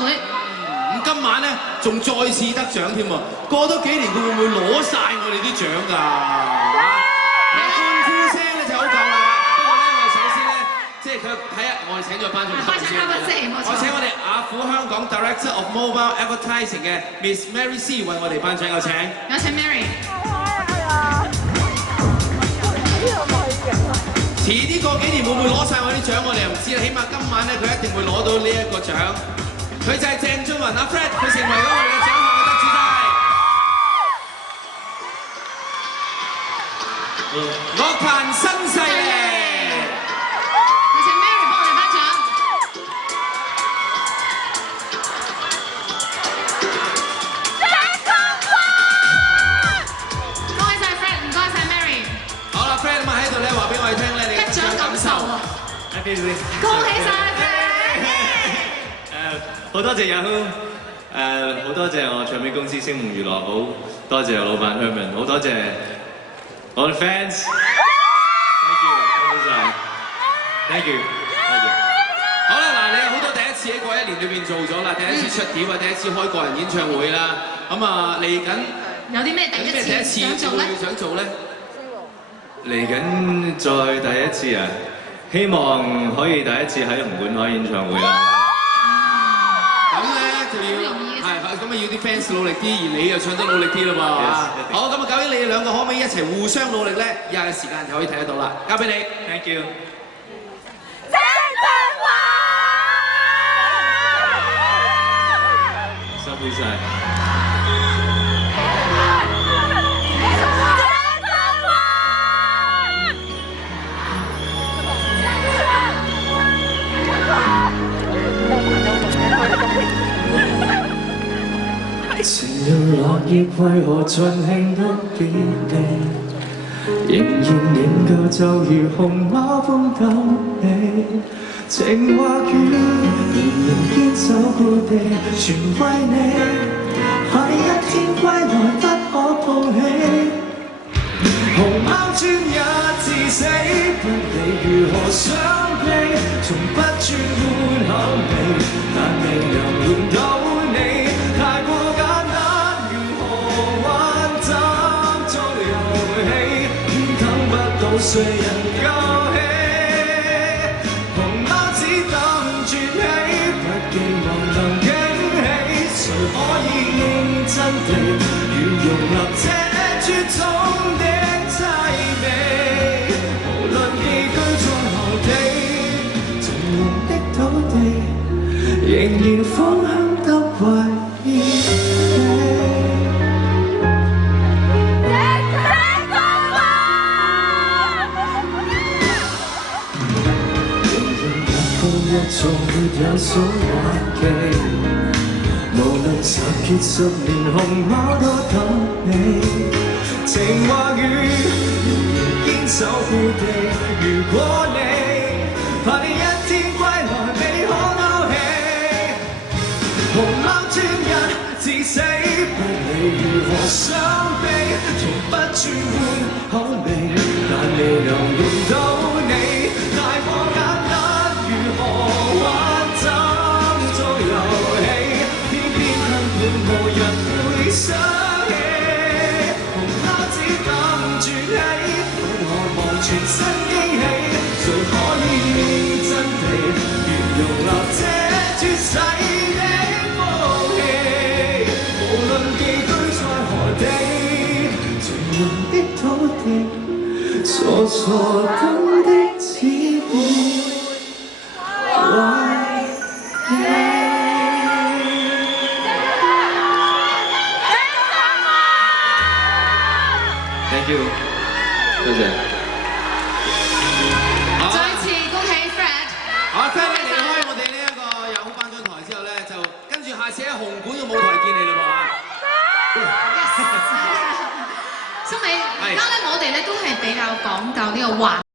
會。咁今晚咧仲再次得獎添喎，過多幾年佢會唔會攞晒我哋啲獎㗎？歡呼聲咧就好夠啦。不過咧，我哋首先咧，即係佢睇下，我哋請咗頒獎嘉賓先。我請我哋雅虎香港 Director of Mobile Advertising 嘅 Miss Mary C 為我哋頒獎，有請。有請 Mary。遲啲過幾年會唔會攞晒我啲獎，我哋又唔知啦。起碼今晚咧，佢一定會攞到呢一個獎。佢就係鄭俊弘阿 Fred， 佢成為咗我哋嘅獎項嘅得主仔。樂壇新勢力。有請 Mary 幫我哋頒獎。恭喜晒 Fred， 唔該晒 Mary。好啦 ，Fred 咁喺度咧話俾我哋聽咧，你得獎感受啊！恭喜晒 Fred！ 好多謝 Yahoo， 好多謝我唱片公司星夢娛樂，好多謝我老闆 Herman， 好多謝我哋 fans。Thank you， 多謝晒 ，Thank you。好啦，嗱，你有好多第一次喺過一年裏邊做咗啦，第一次出碟啊，第一次開個人演唱會啦，咁啊嚟緊有啲咩第一次想做咧？想做咧？嚟緊再第一次啊！希望可以第一次喺紅館開演唱會啦。咁咧就要係咁啊，要啲 fans 努力啲，而你又唱得努力啲啦噃。好，咁啊，究竟你哋兩個可唔可以一齊互相努力咧？以下嘅時間就可以睇得到啦。交俾你 ，Thank you。鄭俊弘，辛苦晒。前任落葉為何盡興得別離？仍然仍舊就如紅畫風等你，情或雨仍然堅守故地，全為你。怕一天歸來不可放棄，熊貓專一至死不理如何傷悲，從不轉換口味，但未能換到你。太過簡單，如何玩怎做遊戲，偏等不到誰人救起。熊貓只等絕起，不寄望能驚喜，誰可以認真地願容納這絕種的凄美？無論寄居在何地，晴朗的土地，仍然芳香得為。從沒有所懷忌，無論10結10年，熊貓都等你。情或雨，仍然堅守故地。如果你怕你一天歸來未可拋棄，熊貓專一至死不理如何傷悲，從不轉換口味，但未能換到你。太過簡單，如何玩怎做遊戲，偏偏根本無人會想起。熊貓只等絕起，好渴望全新驚喜，誰可以認真地願容納這絕世的福氣？無論寄居在何地，晴朗的土地，傻傻等的只會。Thank you， 多謝。再次恭喜 Fred。好 ，Fred 離開我哋呢一個有頒獎台之後咧，就跟住下次喺紅館嘅舞台見你啦噃嚇。心美，而家咧我哋咧都係比較講究呢個環。